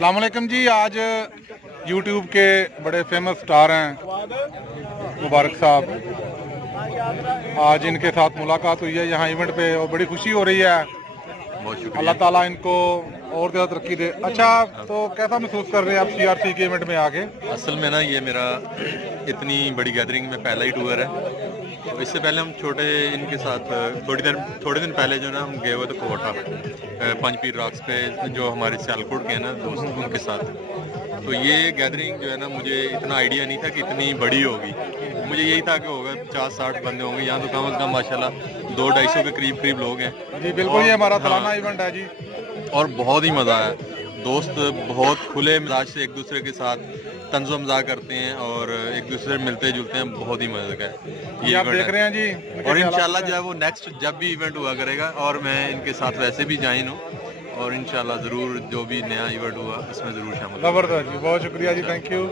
अस्सलाम वालेकुम जी। आज YouTube के बड़े फेमस स्टार हैं मुबारक साहब, आज इनके साथ मुलाकात हुई है यहाँ इवेंट पे और बड़ी खुशी हो रही है। बहुत शुक्रिया। अल्लाह ताला इनको और ज़्यादा तरक्की दे। अच्छा, तो कैसा महसूस कर रहे हैं आप CRC के इवेंट में आके? असल में ना ये मेरा इतनी बड़ी गैदरिंग में पहला ही टूर है। तो इससे पहले हम छोटे इनके साथ थोड़े दिन पहले जो ना हम गए हुए थे कोटा पंजपीर रॉक्स पे, जो हमारे सियालकोट के हैं ना दोस्त, उनके साथ। तो ये गैदरिंग जो है ना, मुझे इतना आइडिया नहीं था कि इतनी बड़ी होगी। मुझे यही था कि होगा 50-60 बंदे होंगे। यहाँ तो कम से कम माशाल्लाह 200-250 के करीब लोग हैं जी बिल्कुल, ये हमारा सालाना हाँ, इवेंट है जी। और बहुत ही मज़ा आया। दोस्त बहुत खुले मिजाज से एक दूसरे के साथ तंज़ो मज़ाक करते हैं और एक दूसरे से मिलते जुलते हैं। बहुत ही मज़े का ये आप देख रहे हैं जी, और इंशाल्लाह जो है वो नेक्स्ट जब भी इवेंट हुआ करेगा, और मैं इनके साथ वैसे भी ज्वाइन हूँ, और इंशाल्लाह ज़रूर जो भी नया इवेंट हुआ इसमें ज़रूर शामिल। ज़बरदस्त जी, बहुत शुक्रिया जी, थैंक यू।